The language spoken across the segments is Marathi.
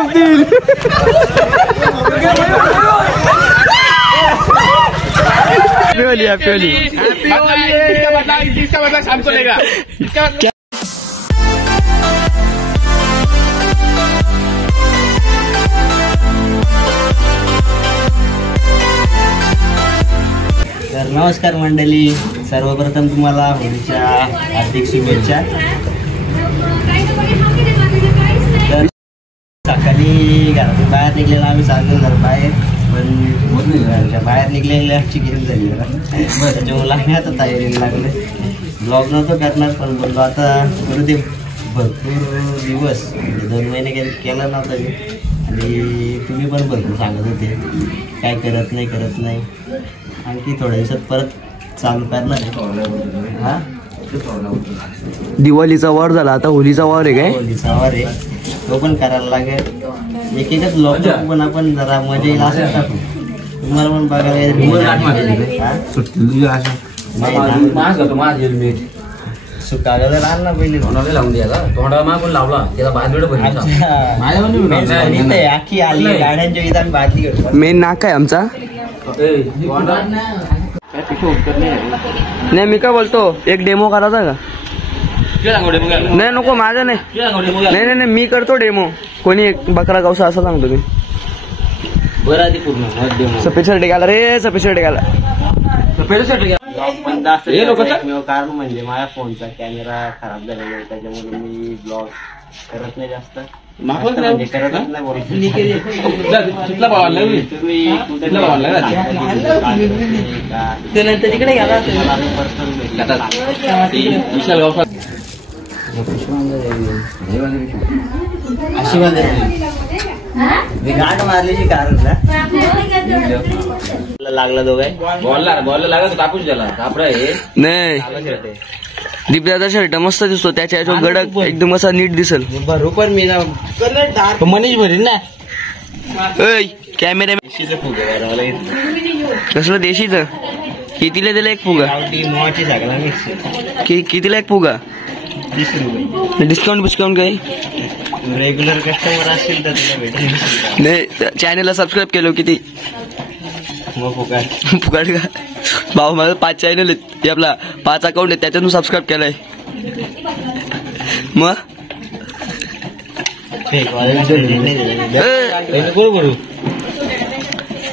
असतील. Happy Holy. तर नमस्कार मंडळी, सर्वप्रथम तुम्हाला होळीच्या हार्दिक शुभेच्छा. तर सकाळी घरातून बाहेर निघलेला आम्ही चाललो घर बाहेर, पण घरच्या बाहेर निघलेली आमची गेम झाली त्याच्यामुळे आम्ही आता तयारीला लागले. ब्लॉग नव्हतो करणार, पण बोललो आता करू दे. भरपूर दिवस म्हणजे 2 महिने केलं नव्हतं मी, आणि तुम्ही पण भरपूर सांगत होते काय करत नाही. आणखी थोड्या दिवसात परत चालू करणार आहे. हा, दिवाळीचा वार झाला, आता होलीचा वार आहे. काय होलीचा वार आहे, तो पण करायला लागेल. एकच ब्लॉग पण आपण जरा मजा येईल असं टाकू. तुम्हाला पण बघायला सुकायला जर आण ना पहिले लावून द्यायला तोंडा मागून लावला त्याला बाजूला आखी आली गाड्यांच्या इथं आम्ही बादली घेतो. मेन नाका आहे आमचा. नाही मी काय बोलतो, एक डेमो करायचा का? नाही नको, माझं नाही, मी करतो डेमो. कोणी एक बकरा गावसा असं सांगतो मी. बरं आधी पूर्ण सफेद शर्ट घाला रे, सफेद शर्ट घाला. कारण म्हणजे माझ्या फोनचा कॅमेरा खराब झालेला आहे, त्याच्यामुळे मी ब्लॉग करत नाही जास्त. करतच नाही. तिकडे गाठ मारल्याची कारण लागला दोघाय बॉल लागत कापूस झाला कापडा हे नाही. दीपदाचा शर्ट मस्त दिसतो, त्याच्या याच्यावर गडक एकदम असा नीट दिसल. बरोबर मी ना मनीष भरीन ना. कॅमेरा कसलं देशीचं? कितीला दिला एक फुगा? कितीला एक फुगा? 30 रुपये. डिस्काउंट काही? रेग्युलर कस्टमर असेल तर तुला भेटेल. नाही, चॅनलला सबस्क्राईब केलं किती? मग फुकाट का भाऊ? माझं 5 चॅनल आहेत, आपला 5 अकाउंट आहे, त्याच्यातून सबस्क्राईब केलंय. मग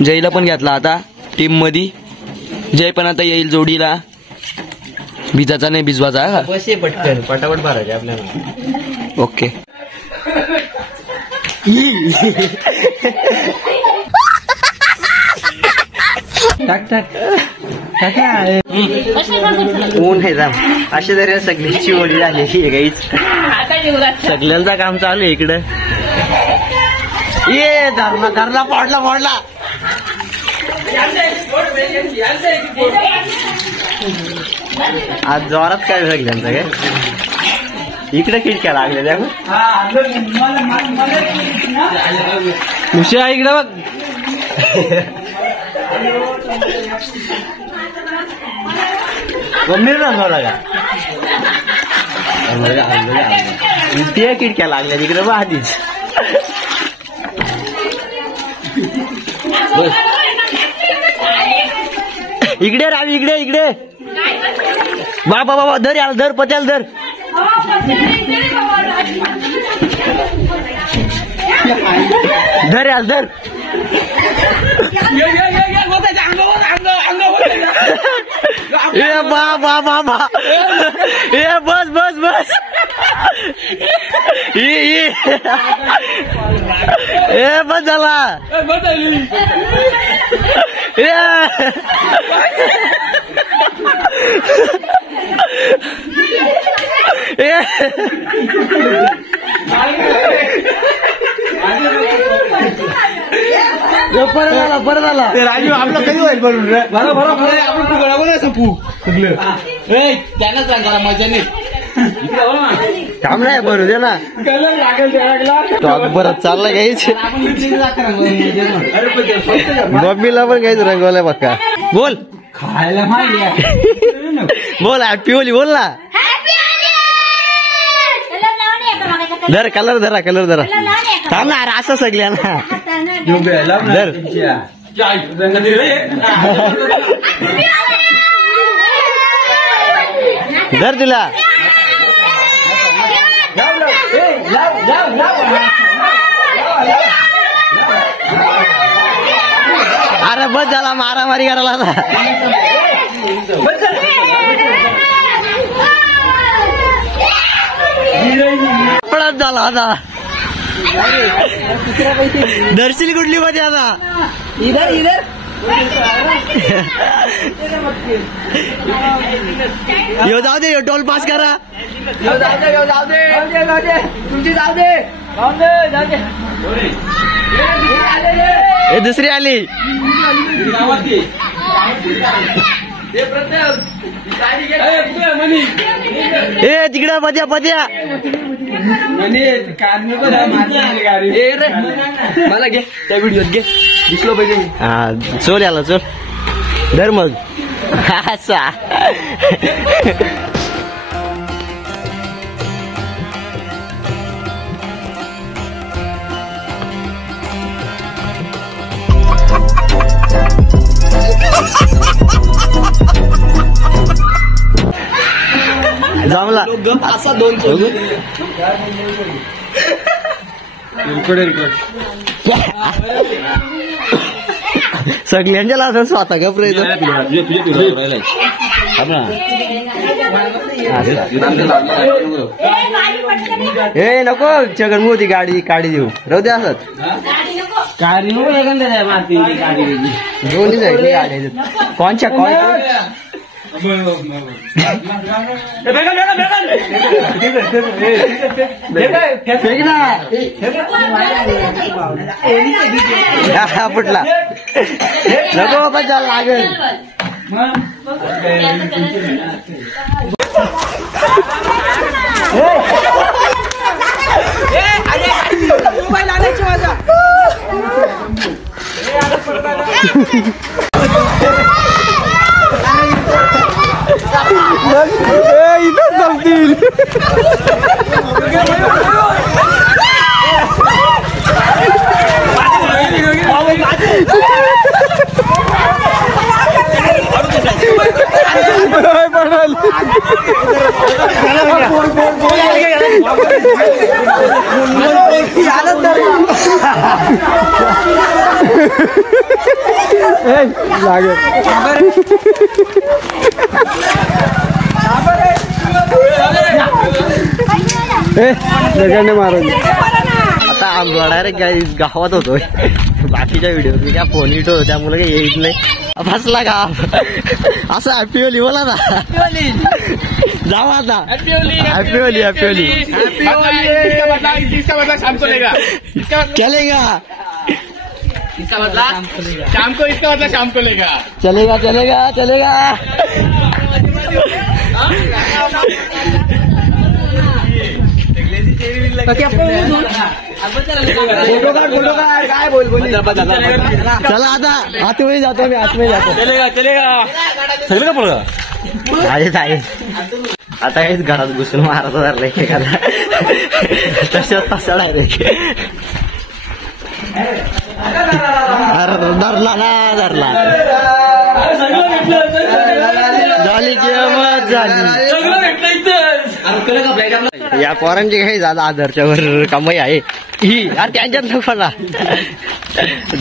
जयला पण घेतला आता टीम मध्ये. जय पण आता येईल जोडीला. भिजाचा नाही, भिजवाचा. पैसे पटकन पटापट भरायचे आपल्याला. ओके. ऊन आहे जाम. अशी जरी सगळीची ओढी झाली काही सगळ्यांचा काम चालू आहे इकडं. ये धरला पडला. आज जोरात काय सगळ्यांचं काय इकडे खिडक्या लागल्या त्या उशिरा इकडे बघ. गंभीर रंगवला का? त्या खिडक्या लागल्या तिकडे बघ आधीच. इकडे रावी, इकडे बाबा धर याल, धर पत्याल धर. धर याल धर. ए बा ए बस ए बस झाला. परत आला राजू. आपलं कधी होईल भरून रे? बरोबर आपण फुगडा नाही संपू सगळं. त्यांना सांगा मजा नाही. काम नाही भरू दे ना. परत चालला काहीच. बॉबीला पण काहीच रंगवलाय बघा. बोल खायला बोल हॅपी होली बोल ना. धर कलर धरा थांब ना अरे असं सगळ्या ना धर. धर तिला. अरे बस झाला मारामारी करायला आता. पडत झाला आता. दर्शील कुठली मध्ये आता. इधर इधर यो जाऊ दे. यो टोल पास करा. तुमची जाऊ दे. हे दुसरी आली. ए तिकडे पद्या पद्या मला घे त्या व्हिडिओत घे. दिसलो पाहिजे. हा चोल याला चोल. धर मग. असा जमला असा 2 सगळ्यांच्या असं स्वतः का प्रयत्न. हे नको चगन मोठी गाडी काढी देऊ. राहू दे असत दोन्ही जायची गाडी. कोणच्या फुटला नको बाबा जायला लागेल. इथं जमतील. लागेल मारून. आता डायरेक्ट गावात होतोय. बाकीच्या व्हिडिओ मी काय फोन येतो त्यामुळे काही येत नाही. बसला का असं हॅपी होली बोला ना. जाऊ आता. Happy Holy happy Holy happy Holy. चलेगा इसका बदला शाम को, इसका बदला शाम को लेगा. चलेगा चलेगा चलेगा. काय बोल चला आता आतमध्ये जातो मी. आतमध्ये जातो. चलेगा चलेगा सगळं का पडलं. आहे आता हेच घरात घुसून मारत धरलं एखादा. तसा डायरेक्ट धरला ना धरला. झाली किंमत झाली. या पोरांची काही झालं आधारच्या वर कमाई आहे ही. यार त्यांच्यात नको ना.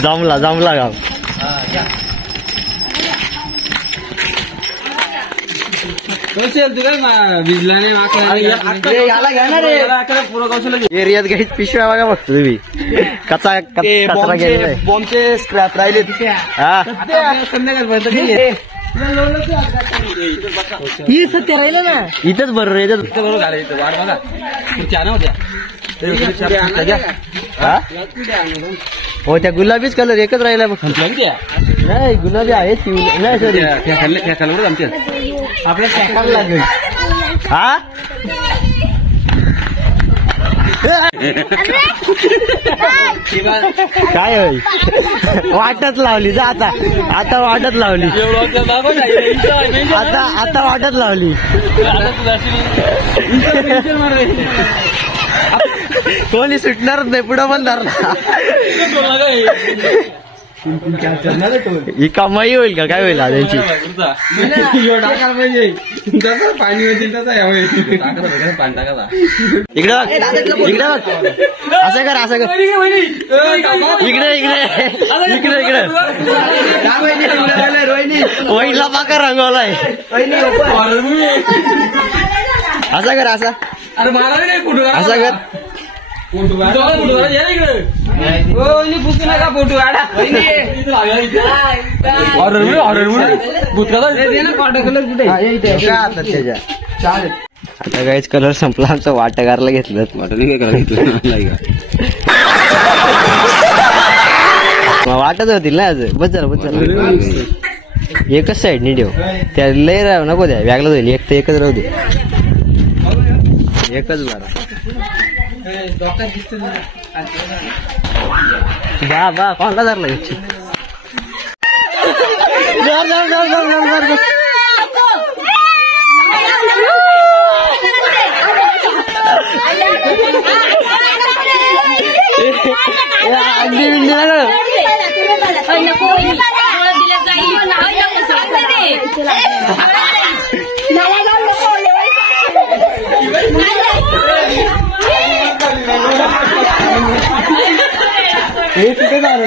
जमला जमला गाव. एरियात काही पिशव्या बघा बघतो तुम्ही. कचरा गेलेला. बॉम्बचे स्क्रॅप राहिले तिथे. ही सत्य राहिलं ना. इथंच बरोबर इथं बरोबर घालायचं. वाट बघा खुर्च्या नव्हत्या. हो त्या गुलाबीच कलर एकच राहिला. बघ नाही गुलाबी आहे. नाही सॉरी आमच्या आपल्या फेकायला लागेल. हा काय होईल. वाटच लावली जा आता. आता वाटच लावली. आता आता वाटच लावली. कोणी सुटणारच नाही पुढं पण धरला ही कमाई होईल का काय होईल त्यांची इकडे इकडे असं कर असं कर इकडे इकडे इकडे इकडे वहिनीला पाका रंगवलाय असा कर असा असा कर आता काहीच कलर संपला आमचा वाटगारला घेतलं वाटत होतील ना आज बस झालं बस झालं एकच साईड नी ठेव त्या लय राहू नको द्या व्यागला होईल एक तर एकच राहू दे एकच बारा बा बा कोणला धरला याची हे तिथे झालं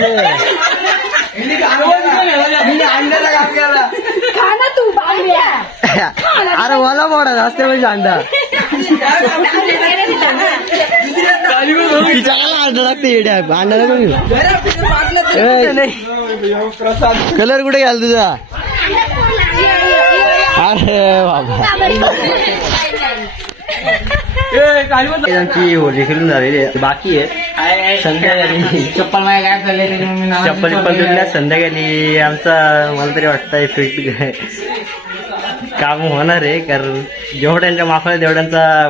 अरे मला मोडा असते म्हणजे अंडा अंडा लागते अंडा कलर कुठे घ्याल तुझा अरे बाबा आमची होळी खेळून झालेली आहे बाकी आहे संध्याकाळी चप्पल संध्याकाळी आमचा मला तरी वाटतंय फिट काम होणार आहे कारण जेवढ्यांच्या माफा तेवढ्यांचा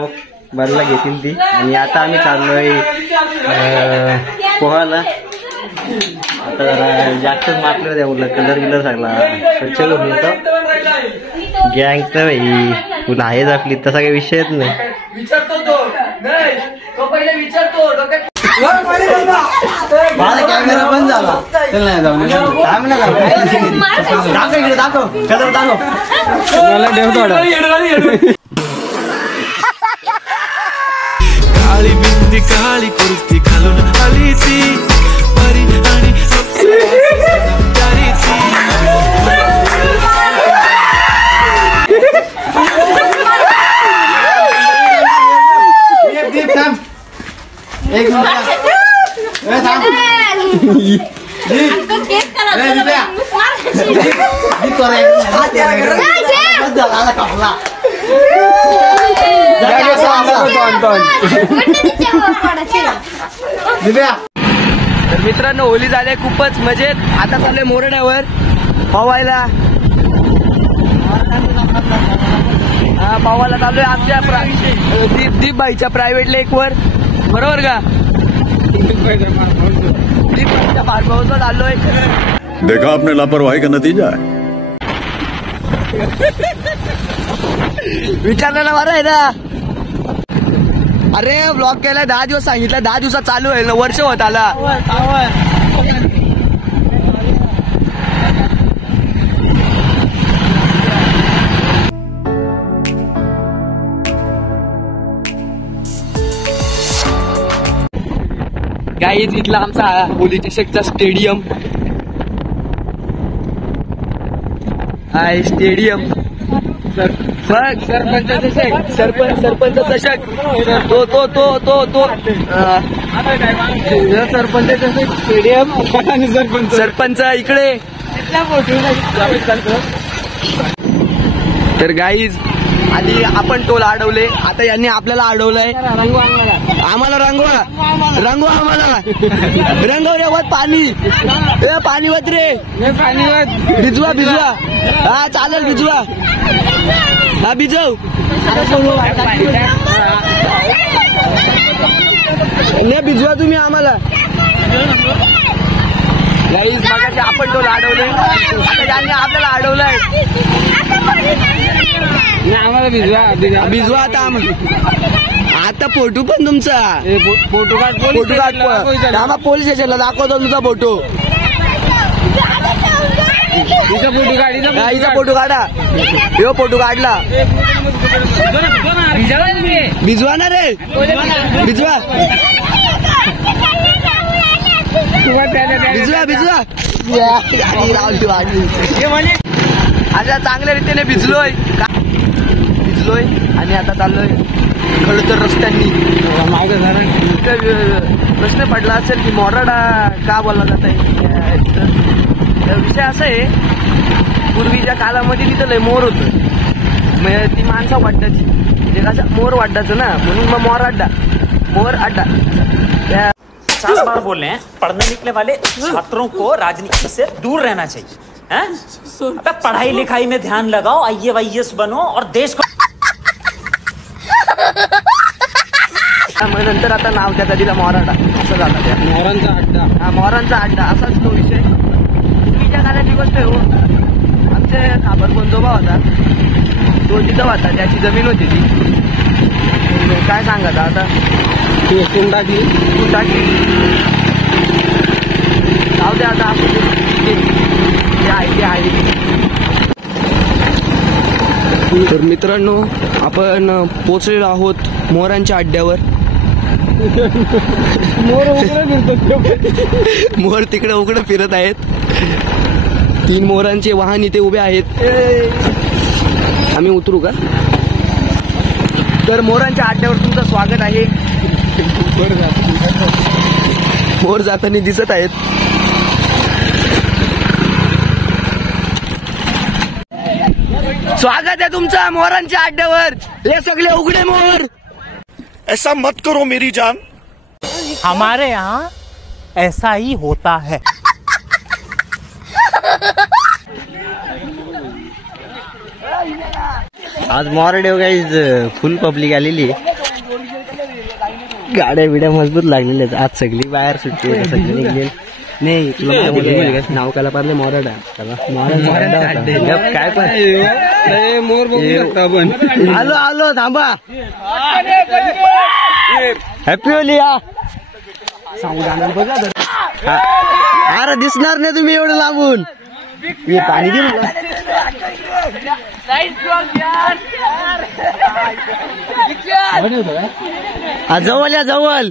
बदला घेतील ती आणि आता आम्ही चाललोय पोहायला आता जरा जास्तच मापलं द्या कलर बिलर सगळा स्वच्छ करून येतो गँग तर भाई तुला आहेच आपली तसा काही विषयच नाही माझा कॅमेरा बंद झाला चल नाही जाऊन दाखव इकडे दाखव कलर दाखव मला ठेवतो काळी बिंदी काळी कुर्ती घालून आली ती परी आणि एक तर मित्रांनो होली झाले खूपच मजेत आता चालले मोरड्यावर पवायला पवायला चाललोय आमच्या दीप भाईच्या प्रायव्हेट लेक वर बरोबर का दीप भाईच्या फार्म हाऊस वर चाललोय देखा आपने लापरवाही का नतीजा है विचारलेला बरं आहे ना अरे ब्लॉक केलाय 10 दिवस सांगितलं 10 दिवसात चालू आहे वर्ष होत आला गाईज इथला आमचा होली चषकचा स्टेडियम हाय स्टेडियम सरपंच चषक तो सरपंच स्टेडियम सरपंच इकडे तर गाईज आधी आपण टोल अडवले आता यांनी आपल्याला अडवलंय आम्हाला रंगवा आम्हाला रंगव रे वत पाणी वत रे भिजवा हा चालेल भिजवा हा भिजव नाही भिजवा तुम्ही आम्हाला गाईज मगाशी आपण तो अडवलंय, आता ज्यांनी आपल्याला अडवलंय भिजवा आता फोटो पण तुमचा फोटो काढ पोलीस स्टेशनला दाखवतो तुमचा फोटो. गाईचा फोटो काढा, यो फोटो काढला. भिजवा ना रे, भिजवा भिजवा भिजवा. अशा चांगल्या रीतीने भिजलोय आणि आता चाललोय खडतर रस्त्यांनी. प्रश्न पडला असेल की मोराडा का बोलला जात आहे. विषय असा आहे, पूर्वीच्या काळामध्ये तिथं लय मोर होतं, म्हणजे ती माणसं वाड्डाची, म्हणजे कसं मोर वाड्डाचं ना, म्हणून मग मोर अड्डा. 50 बार बोल रहे हैं, पढ़ने निकले वाले छात्रों को राजनीति से दूर रहना चाहिए. हैं? पढ़ाई लिखाई में ध्यान लगाओ, IAS बनो और देश को. मग नंतर आता नाव त्याचा दिला मोराडा, असं झालं त्या मोरांचा अड्डा. हा मोरांचा अड्डा असाच तो विषय. पूर्वीच्या काळाची गोष्ट आहे हो. आमचे खाबर गोंजोबा होता, तो तिथं होता, त्याची जमीन होती ती. काय सांगत आता तू टाकली जाऊ दे आता. ते आहे. तर मित्रांनो, आपण पोचलेलो आहोत मोरांच्या अड्ड्यावर. मोर तिकडे उकडे फिरत आहेत. 3 मोरांचे वाहन इथे उभे आहेत. आम्ही उतरू का? तर मोरांच्या अड्ड्यावर तुमचं स्वागत आहे. मोर जाताना दिसत आहेत. स्वागत आहे तुमचं मोरांच्या अड्ड्यावर. हे सगळे उघडे मोर. ऐसा मत करो मेरी जान. हमारे यहाँ ऐसा ही होता है. आज मोराडे गाईज फुल पब्लिक आलेली. गाड्या बिड्या मजबूत लागलेल्या आहेत. आज सगळी बाहेर सुट्टी आहे, सगळी निघले. नाही तुला नाव काला पारले मोराडा. काय पण मोर बघू. आलो थांबा. Happy Holy. अरे दिसणार नाही तुम्ही एवढं लांबून. पाणी दे मला. जवळ या जवळ.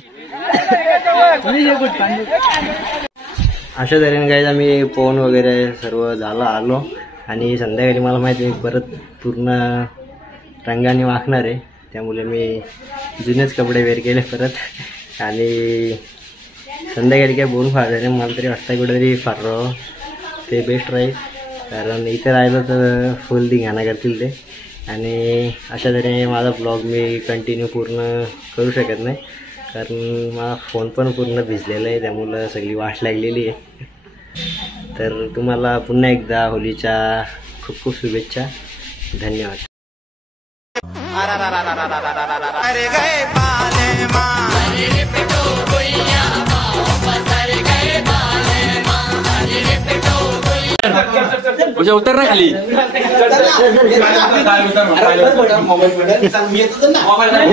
अशा तऱ्हेने काही आम्ही पोहून वगैरे सर्व झालं आलो. आणि संध्याकाळी मला माहिती आहे परत पूर्ण रंगाने वाकणार आहे, त्यामुळे मी जुनेच कपडे वेअर केले परत. आणि संध्याकाळी काय बोलून फायदा नाही. मला तरी वाटतं कुठेतरी फार ते बेस्ट राहील, कारण इथे राहिलं तर फुल धिंगाणा करतील ते. आणि अशा तऱ्हेने माझा ब्लॉग मी कंटिन्यू पूर्ण करू शकत नाही, कारण माझा फोन पण पूर्ण भिजलेला आहे, त्यामुळं सगळी वाट लागलेली आहे. तर तुम्हाला पुन्हा एकदा होलीच्या खूप खूप शुभेच्छा. धन्यवाद. उतर ना खाली.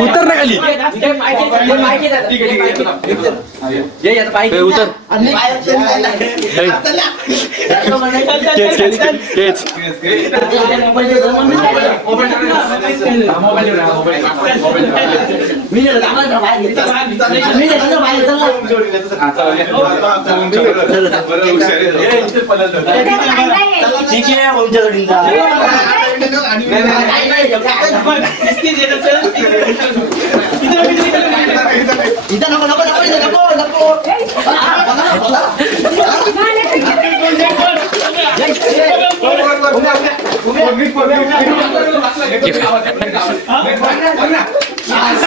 उतर ना खाली. उतर. ठीक आहे आमच्या जोडीला. इथं नको नको नको नको नको.